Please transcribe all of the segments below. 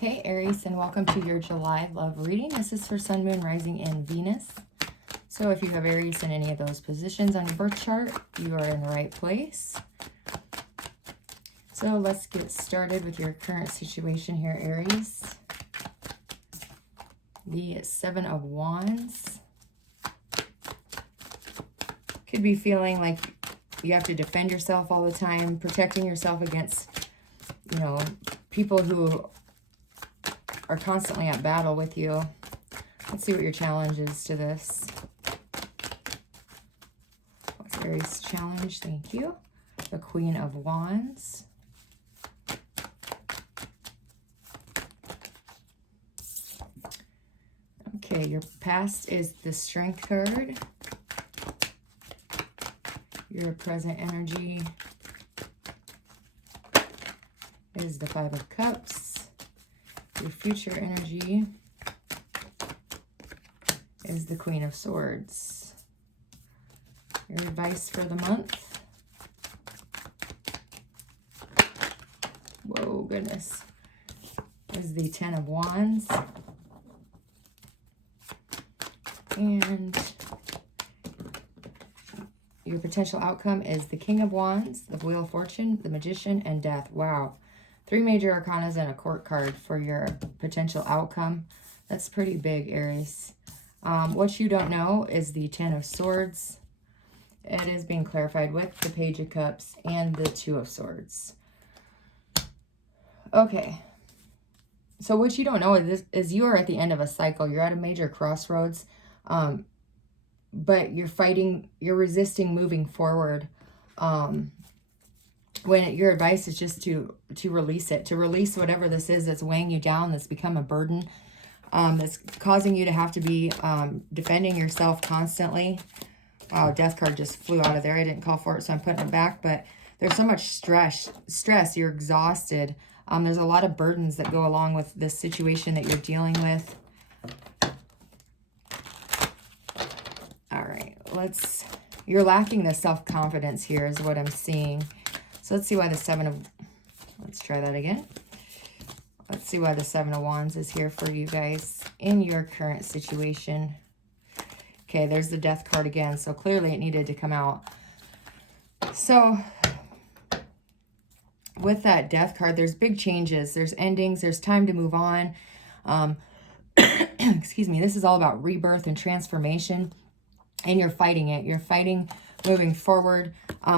Hey Aries, and welcome to your July love reading. This is for Sun, Moon, Rising, and Venus. So if you have Aries in any of those positions on your birth chart, you are in the right place. So let's get started with your current situation here, Aries. The Seven of Wands. Could be feeling like you have to defend yourself all the time, protecting yourself against, people who are constantly at battle with you. Let's see what your challenge is to this. What's Aries' challenge? Thank you. The Queen of Wands. Okay, your past is the Strength card. Your present energy is the Five of Cups. Your future energy is the Queen of Swords. Your advice for the month. Whoa, goodness. Is the Ten of Wands. And your potential outcome is the King of Wands, the Wheel of Fortune, the Magician, and Death. Wow. 3 major arcanas and a court card for your potential outcome. That's pretty big, Aries. What you don't know is the Ten of Swords. It is being clarified with the Page of Cups and the Two of Swords. Okay. So what you don't know is you are at the end of a cycle. You're at a major crossroads. But you're resisting moving forward. When your advice is just to release it, to release whatever this is that's weighing you down, that's become a burden, that's causing you to have to be defending yourself constantly. Wow, Death card just flew out of there. I didn't call for it, so I'm putting it back. But there's so much stress. You're exhausted. There's a lot of burdens that go along with this situation that you're dealing with. All right, you're lacking the self-confidence here is what I'm seeing. So let's see why let's try that again. Let's see why the Seven of Wands is here for you guys in your current situation. Okay, there's the Death card again. So clearly it needed to come out. So with that Death card, there's big changes. There's endings. There's time to move on. Excuse me. This is all about rebirth and transformation. And you're fighting it. You're fighting moving forward.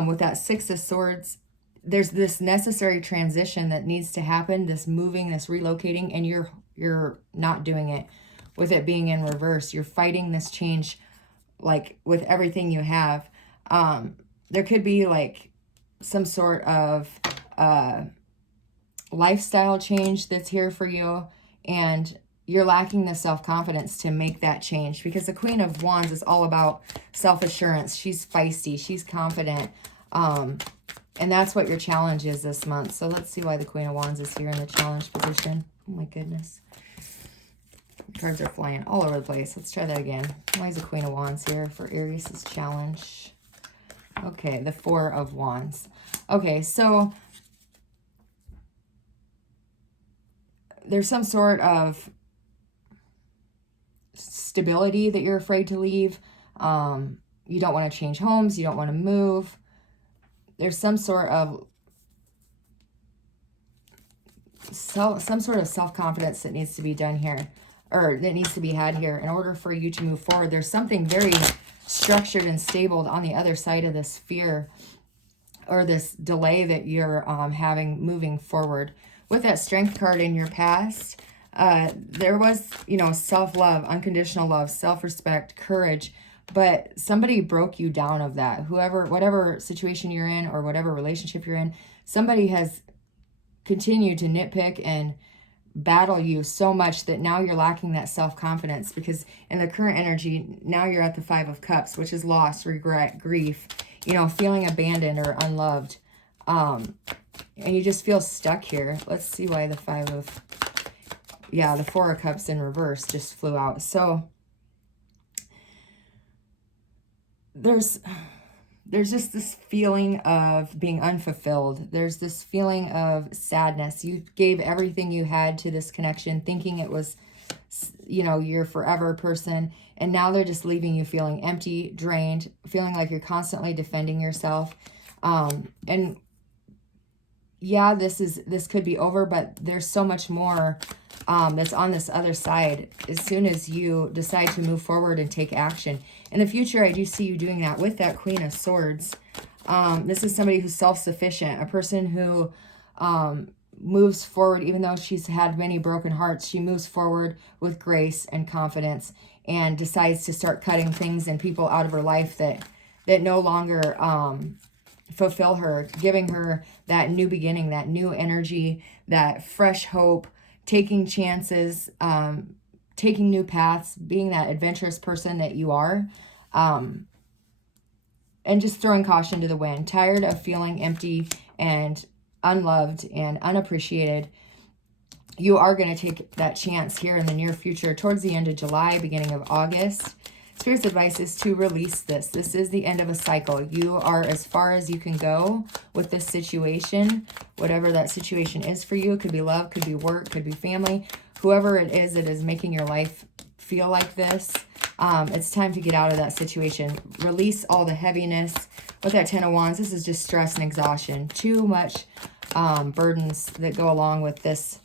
With that Six of Swords, there's this necessary transition that needs to happen, this moving, this relocating, and you're not doing it. With it being in reverse, you're fighting this change like with everything you have. There could be like some sort of lifestyle change that's here for you, and you're lacking the self-confidence to make that change, because the Queen of Wands is all about self-assurance. She's feisty. She's confident. And that's what your challenge is this month. So let's see why the Queen of Wands is here in the challenge position. Oh my goodness. Cards are flying all over the place. Let's try that again. Why is the Queen of Wands here for Aries' challenge? Okay, the Four of Wands. Okay, so there's some sort of stability that you're afraid to leave. You don't want to change homes. You don't want to move. There's some sort of self-confidence that needs to be done here, or that needs to be had here in order for you to move forward. There's something very structured and stable on the other side of this fear or this delay that you're having moving forward. With that Strength card in your past, there was, self-love, unconditional love, self-respect, courage, but somebody broke you down of that. Whatever situation you're in or whatever relationship you're in, somebody has continued to nitpick and battle you so much that now you're lacking that self-confidence, because in the current energy, now you're at the Five of Cups, which is loss, regret, grief, feeling abandoned or unloved. And you just feel stuck here. Let's see why the the Four of Cups in reverse just flew out. So there's there's just this feeling of being unfulfilled. There's this feeling of sadness. You gave everything you had to this connection, thinking it was, you know, your forever person. And now they're just leaving you feeling empty, drained, feeling like you're constantly defending yourself. And yeah, this could be over, but there's so much more that's on this other side. As soon as you decide to move forward and take action in the future, I do see you doing that with that Queen of Swords. This is somebody who's self-sufficient, a person who moves forward, even though she's had many broken hearts. She moves forward with grace and confidence and decides to start cutting things and people out of her life that no longer fulfill her, giving her that new beginning, that new energy, that fresh hope, taking chances, taking new paths, being that adventurous person that you are, and just throwing caution to the wind. Tired of feeling empty and unloved and unappreciated. You are going to take that chance here in the near future, towards the end of July, beginning of August. Spirit's advice is to release this. This is the end of a cycle. You are as far as you can go with this situation, whatever that situation is for you. It could be love, could be work, could be family. Whoever it is that is making your life feel like this, it's time to get out of that situation. Release all the heaviness. With that Ten of Wands, this is just stress and exhaustion. Too much burdens that go along with this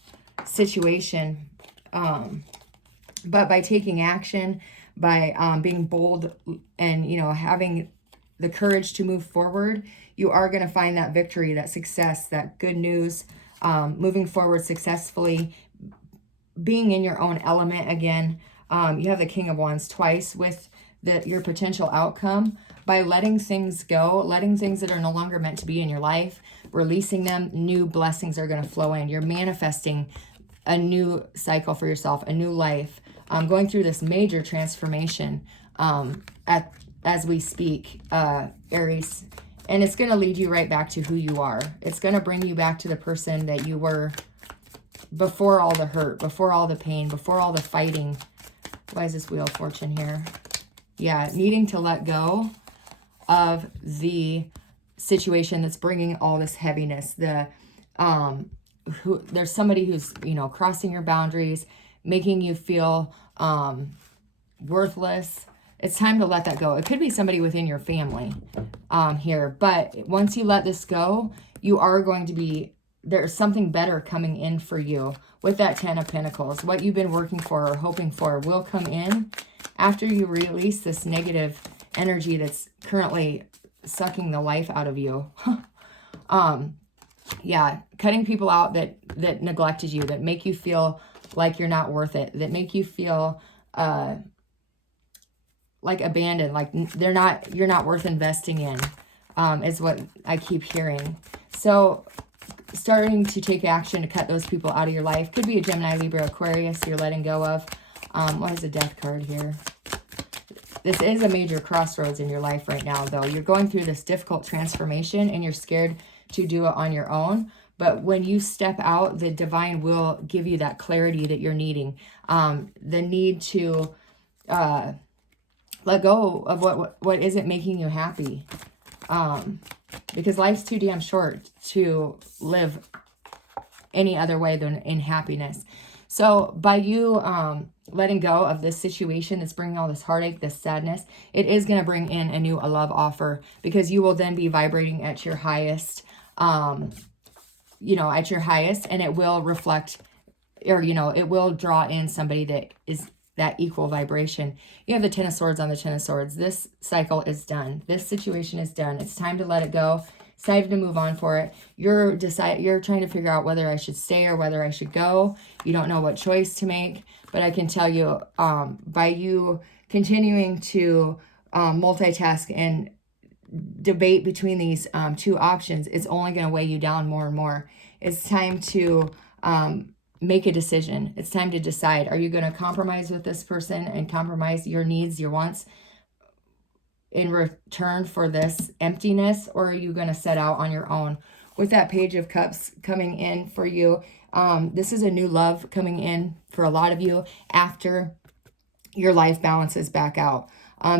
situation. But by taking action, by being bold and, you know, having the courage to move forward, you are going to find that victory, that success, that good news, moving forward successfully, being in your own element again. You have the King of Wands twice with your potential outcome. By letting things go, letting things that are no longer meant to be in your life, releasing them, new blessings are going to flow in. You're manifesting a new cycle for yourself, a new life. Going through this major transformation as we speak, Aries. And it's going to lead you right back to who you are. It's going to bring you back to the person that you were before all the hurt, before all the pain, before all the fighting. Why is this Wheel of Fortune here? Yeah, needing to let go of the situation that's bringing all this heaviness. There's somebody who's, you know, crossing your boundaries, making you feel worthless. It's time to let that go. It could be somebody within your family here. But once you let this go, you are going to be, there's something better coming in for you. With that Ten of Pentacles, what you've been working for or hoping for will come in after you release this negative energy that's currently sucking the life out of you. Yeah, cutting people out that neglected you, that make you feel like you're not worth it, that make you feel like abandoned, like you're not worth investing in, is what I keep hearing. So starting to take action to cut those people out of your life. Could be a Gemini, Libra, Aquarius you're letting go of. What is the Death card here? This is a major crossroads in your life right now, though. You're going through this difficult transformation and you're scared to do it on your own. But when you step out, the divine will give you that clarity that you're needing. The need to let go of what isn't making you happy. Because life's too damn short to live any other way than in happiness. So by you letting go of this situation that's bringing all this heartache, this sadness, it is going to bring in a new love offer, because you will then be vibrating at your highest, you know, at your highest, and it will reflect, or, you know, it will draw in somebody that is that equal vibration. You have the Ten of Swords on the Ten of Swords. This cycle is done. This situation is done. It's time to let it go. It's time to move on for it. You're trying to figure out whether I should stay or whether I should go. You don't know what choice to make, but I can tell you, by you continuing to multitask and debate between these two options, it's only going to weigh you down more and more. It's time to make a decision. It's time to decide. Are you going to compromise with this person and compromise your needs, your wants in return for this emptiness, or are you going to set out on your own? With that Page of Cups coming in for you, this is a new love coming in for a lot of you after your life balances back out.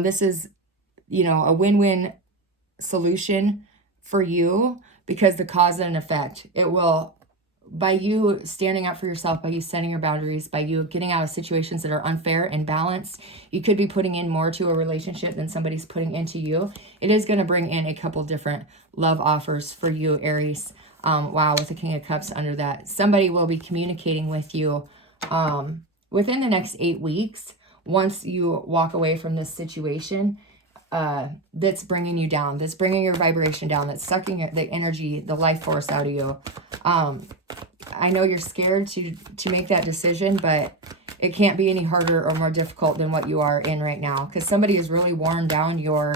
This is, you know, a win-win solution for you, because the cause and effect, it will, by you standing up for yourself, by you setting your boundaries, by you getting out of situations that are unfair and balanced, you could be putting in more to a relationship than somebody's putting into you. It is going to bring in a couple different love offers for you, Aries. Wow, with the King of Cups under that. Somebody will be communicating with you within the next 8 weeks, once you walk away from this situation that's bringing you down, that's bringing your vibration down, that's sucking the energy, the life force out of you. I know you're scared to make that decision, but it can't be any harder or more difficult than what you are in right now, because somebody has really worn down your,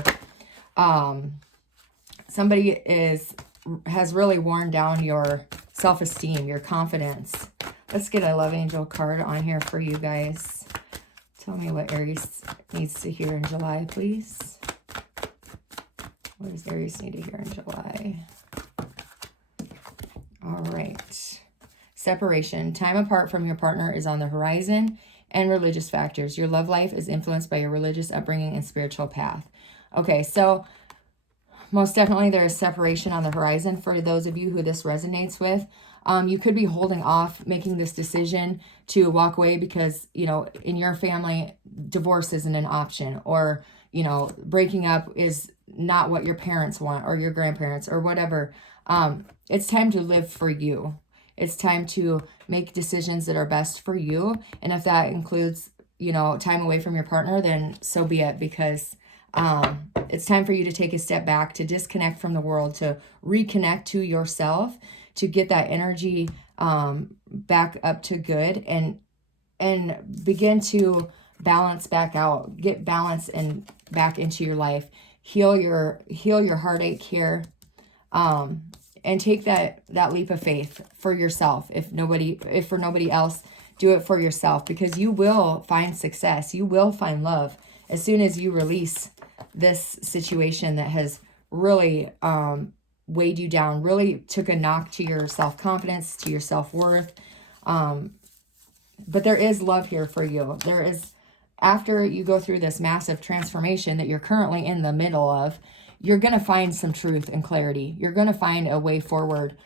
has really worn down your self-esteem, your confidence. Let's get a love angel card on here for you guys. Tell me what Aries needs to hear in July, please. What does Aries need to hear in July? All right. Separation. Time apart from your partner is on the horizon, and religious factors. Your love life is influenced by your religious upbringing and spiritual path. Okay, so most definitely there is separation on the horizon for those of you who this resonates with. You could be holding off making this decision to walk away because, you know, in your family, divorce isn't an option, or, you know, breaking up is not what your parents want or your grandparents or whatever. It's time to live for you. It's time to make decisions that are best for you. And if that includes, you know, time away from your partner, then so be it, because it's time for you to take a step back, to disconnect from the world, to reconnect to yourself, to get that energy back up to good, and begin to balance back out, get balance and back into your life, heal your heartache here, and take that leap of faith for yourself. If for nobody else, do it for yourself, because you will find success. You will find love as soon as you release this situation that has really weighed you down, really took a knock to your self-confidence, to your self-worth. But there is love here for you. There is, after you go through this massive transformation that you're currently in the middle of, you're going to find some truth and clarity. You're going to find a way forward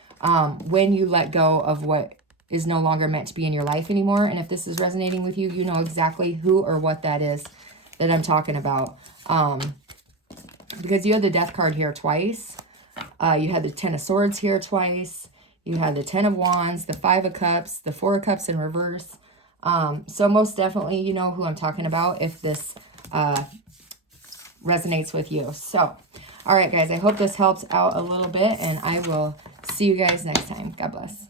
when you let go of what is no longer meant to be in your life anymore. And if this is resonating with you, you know exactly who or what that is that I'm talking about. Because you had the Death card here twice. You had the Ten of Swords here twice. You had the Ten of Wands, the Five of Cups, the Four of Cups in reverse. So most definitely you know who I'm talking about if this resonates with you. So, all right, guys, I hope this helps out a little bit, and I will see you guys next time. God bless.